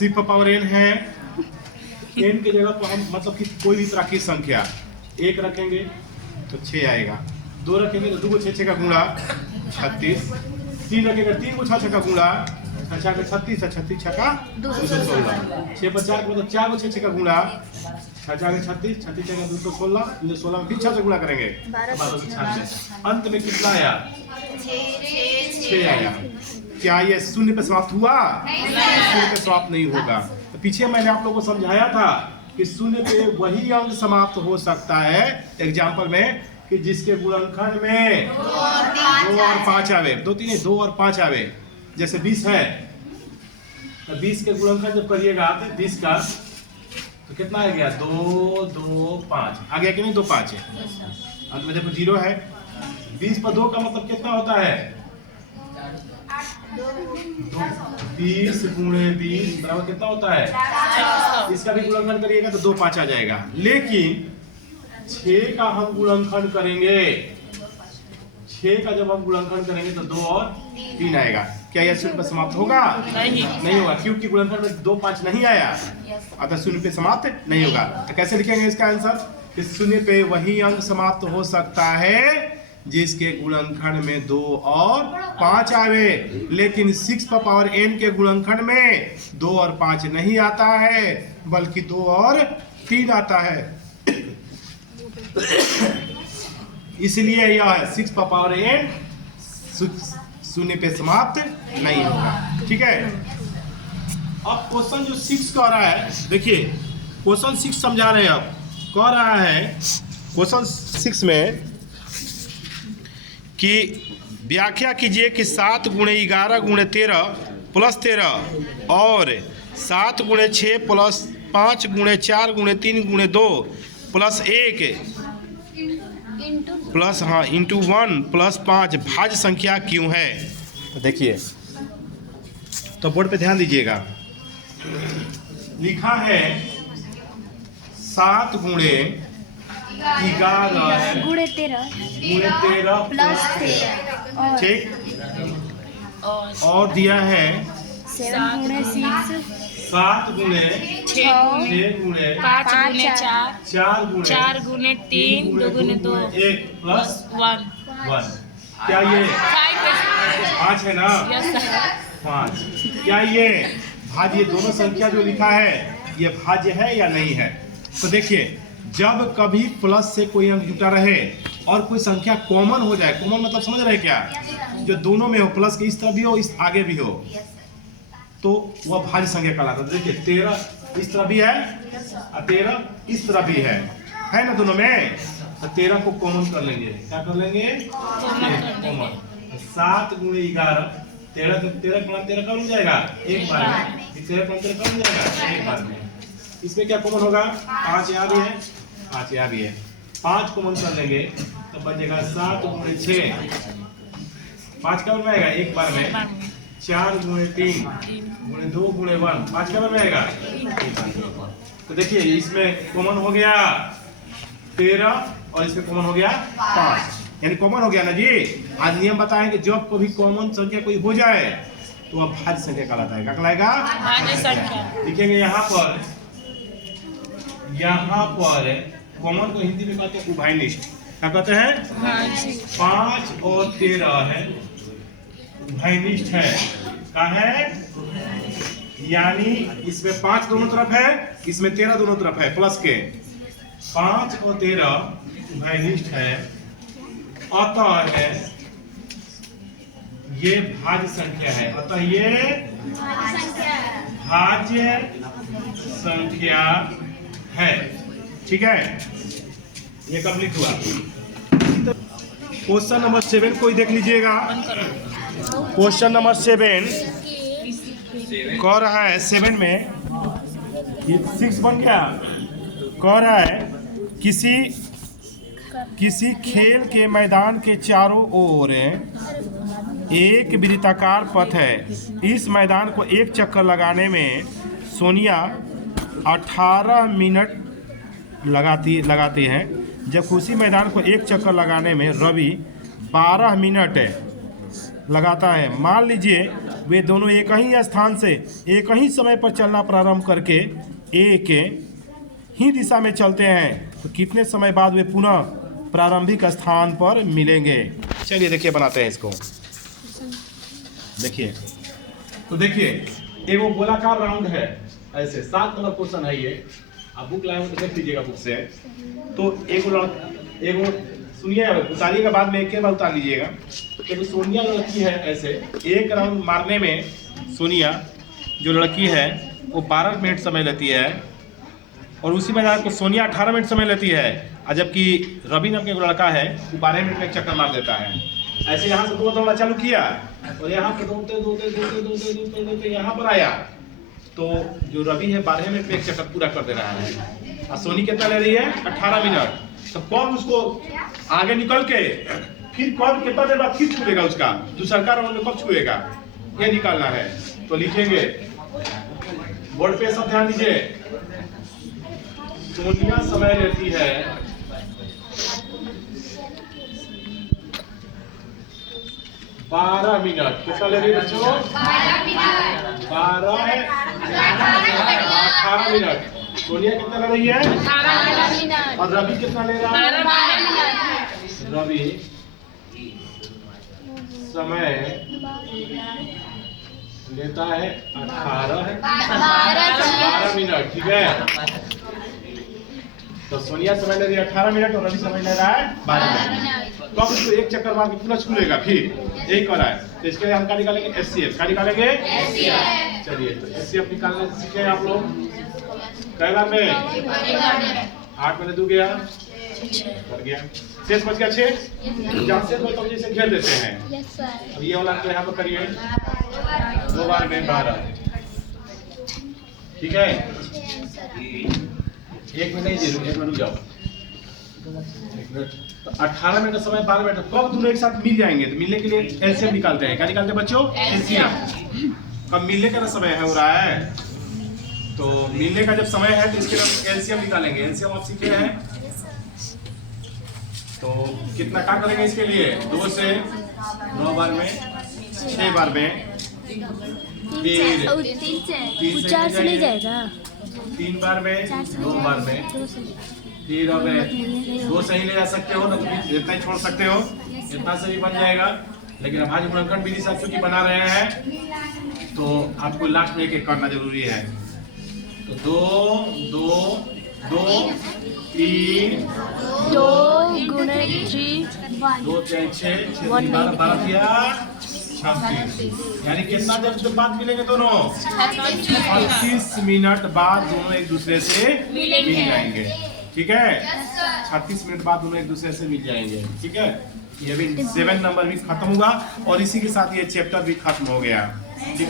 6 power n है। n की जगह पर हम मतलब कि कोई भी तरह की संख्या 1 रखेंगे तो 6 आएगा, 2 रखेंगे तो 2 को 6 का गुणा 36, 3 रखेंगे 3 को 6 का गुणा 36, 36 का 216, 6 पर 4 मतलब 4 को 6 का गुणा 36, 36 का 216, 216 में फिर 6 से गुणा करेंगे 1296। अंत में कितना आया? 6 आया। क्या ये शून्य पे समाप्त हुआ? शून्य पे समाप्त नहीं होगा। तो पीछे मैंने आप लोगों को समझाया था कि शून्य पे वही अंक समाप्त हो सकता है एग्जाम्पल में कि जिसके गुणनखंड में 2 और 5 आवे, 2 और 5 आवे। जैसे 20 है तो 20 के गुणनखंड जब करिएगा आप 20 का तो कितना आ गया? 2 2 5 आ गया कि नहीं? 2 5 है, अंत में देखो 0 है। 20 पर 2 का मतलब कितना होता है? 20 गुणे 20 बराबर कितना होता है? इसका भी गुणनखंड करिएगा तो 2 5 आ जाएगा। लेकिन 6 का हम गुणनखंड करेंगे, 6 का जब हम गुणनखंड करेंगे तो 2 और 3 आएगा। क्या यह शून्य पे समाप्त होगा? नहीं होगा, क्योंकि गुणनखंड में 2 5 नहीं आया, अतः शून्य पे समाप्त नहीं होगा। तो कैसे लिखेंगे इसका आंसर? कि शून्य पे वही अंक समाप्त हो सकता है जिसके गुणनखंड में 2 और 5 आवे, लेकिन 6 पर पावर n के गुणनखंड में 2 और 5 नहीं आता है बल्कि 2 और 3 आता है। इसलिए यह 6 पर पावर n शून्य पे समाप्त नहीं होगा। ठीक है, अब क्वेश्चन जो 6 कह रहा है, देखिए क्वेश्चन 6 समझा रहे हैं। अब कह रहा है क्वेश्चन 6 में कि व्याख्या कीजिए कि 7 गुणे 11 गुणे 13 प्लस 13 और 7 गुणे 6 प्लस 5 गुणे 4 गुणे 3 गुणे 2 प्लस 1 प्लस इंटू 1 प्लस 5 भाज्य संख्या क्यों है? तो देखिए, तो बोर्ड पे ध्यान दीजिएगा। लिखा है 7 गुणे 11 गुणे 13 प्लस 13, ठीक, और दिया है 7 गुणे 6 7 गुणे 6 गुणे 5 गुणे 4 गुणे 3 2 गुणे 2 1 प्लस 1। 1। क्या ये 5 है ना? 5। क्या ये भाज्य, दोनों संख्या जो लिखा है ये भाज्य है या नहीं है? तो देखिए, जब कभी प्लस से कोई अंक जुटा रहे और कोई संख्या कॉमन हो जाए, कॉमन मतलब समझ रहे हैं क्या? जो दोनों में हो, प्लस के इस तरफ भी हो इस आगे भी हो, तो वह भाज्य संख्या कहलाता है। देखिए 13 इस तरफ भी है और 13 इस तरफ भी है ना दोनों में? तो 13 को कॉमन कर लेंगे। क्या कर लेंगे? कॉमन। 7 गुणे 11 13 गुणा 13 कब हो जाएगा? एक बार में। 13 गुणा 13 कब हो जाएगा? एक बार में। इसमें क्या कॉमन होगा? 5 यहाँ भी है, 5 यहाँ भी है, 5 कॉमन कर लेंगे तो बचेगा 7 गुणे 6, 5 कब में आएगा? एक बार में। 4 गुणे 3 गुणे 2 गुणे 1, 5 कब में आएगा? तो देखिए इसमें कॉमन हो गया 13 और इसमें कॉमन हो गया 5, यानी कॉमन हो गया ना जी। आज नियम बताएं कि जब कभी कॉमन संख्या कोई हो जाए तो वह भाज्य संख्या कहलाता है। क्या कहलाएगा? भाज्य संख्या। लिखेंगे यहाँ पर कॉमन को हिंदी में कहते हैं उभयनिष्ठ। क्या कहते हैं? 5 और 13 है, उभयनिष्ठ है। क्या है? यानी इसमें 5 दोनों तरफ है, इसमें 13 दोनों तरफ है प्लस के। 5 और 13 उभयनिष्ठ है, अतः है ये भाज्य संख्या है। अतः ये भाज्य संख्या है। ठीक है, ये कंप्लीट हुआ। क्वेश्चन नंबर 7 कोई देख लीजिएगा। क्वेश्चन नंबर 7 कह रहा है 7 में ये 6 बन गया। कह रहा है किसी खेल के मैदान के चारों ओर एक वृत्ताकार पथ है। इस मैदान को एक चक्कर लगाने में सोनिया 18 मिनट लगाती हैं, जब उसी मैदान को एक चक्कर लगाने में रवि 12 मिनट लगाता है। मान लीजिए वे दोनों एक ही स्थान से एक ही समय पर चलना प्रारंभ करके एक ही दिशा में चलते हैं तो कितने समय बाद वे पुनः प्रारंभिक स्थान पर मिलेंगे। चलिए देखिए बनाते हैं इसको। देखिए तो देखिए एक वो गोलाकार राउंड है, ऐसे 7 नंबर क्वेश्चन है ये। आप बुक लाए हो तो देख लीजिएगा बुक से। तो एक सुनिए, उतारिएगा बाद में एक बार उतार लीजिएगा। तो सोनिया लड़की है, ऐसे एक राउंड मारने में सोनिया जो लड़की है वो 12 मिनट समय लेती है, और उसी में आपको सोनिया 18 मिनट समय लेती है, और जबकि रवि नाम के एक लड़का है वो 12 मिनट में एक चक्कर मार देता है। ऐसे यहाँ से दौड़ना चालू किया और यहाँ पर दौड़ते यहाँ पर आया, तो जो रवि है 12 मिनट में एक चक्कर पूरा कर दे रहा है, और सोनी कितना ले रही है 18 मिनट। तो कौन उसको आगे निकल के फिर कौन कितना देर बाद फिर छूएगा, उसका दूसरा राउंड में कब छूएगा, ये निकालना है। तो लिखेंगे बोर्ड पे, सब ध्यान दीजिए। सोनिया समय लेती है 12 मिनट। कितना ले रही है बच्चों? 12 है 18 मिनट। सोनिया कितना ले रही है? 18 मिनट। और रवि कितना ले रहा है? 12 मिनट। रवि समय लेता है 12 मिनट, ठीक है। तो सोनिया समय ले रही है 18 मिनट और रवि समय ले रहा है 12 मिनट। तो अब इसको एक चक्कर मार के पूरा छूलेगा, फिर एक कर रहा है। तो इसके लिए हम क्या निकालेंगे? एचसीएफ। क्या निकालेंगे? एचसीएफ। चलिए तो एचसीएफ निकालने सीखे आप लोग। कई बार में 8 में 2 गया, कर गया, शेष बच गया 6। जहाँ शेष बचता है जैसे घेर देते हैं। अब ये वाला यहाँ पर करिए 2 बार में 12, ठीक है। एक मिनट नहीं, 1 मिनट रुक जाओ। 1 मिनट। तो 18 मिनट का समय 12 मिनट, कब दोनों एक साथ मिल जाएंगे? तो मिलने के लिए एलसीएम निकालते हैं। क्या निकालते हैं बच्चों? एलसीएम। कब मिलने का समय है हो रहा है, तो मिलने का जब समय है तो इसके लिए एलसीएम निकालेंगे। एलसीएम आप सीखे हैं, तो कितना क्या करेंगे इसके लिए? 2 से 9 बार में, 6 बार में, फिर 4 से नहीं जाएगा, 3 बार में, 2 बार में, फिर अब 2 से ही ले जा सकते हो, इतना ही छोड़ सकते हो, इतना से भी बन जाएगा। लेकिन अब आज गुणनखंड विधि से क्योंकि बना रहे हैं तो आपको लास्ट में एक करना जरूरी है। तो 2 2 2 3 2 गुणे 3 2 4 6 12 किया 36, यानी कितना देर बाद मिलेंगे दोनों? 36 मिनट बाद दोनों एक दूसरे से मिल जाएंगे, ठीक है। 36 मिनट बाद दोनों एक दूसरे से मिल जाएंगे, ठीक है। ये भी 7 नंबर भी खत्म हुआ और इसी के साथ ये चैप्टर भी खत्म हो गया, ठीक है।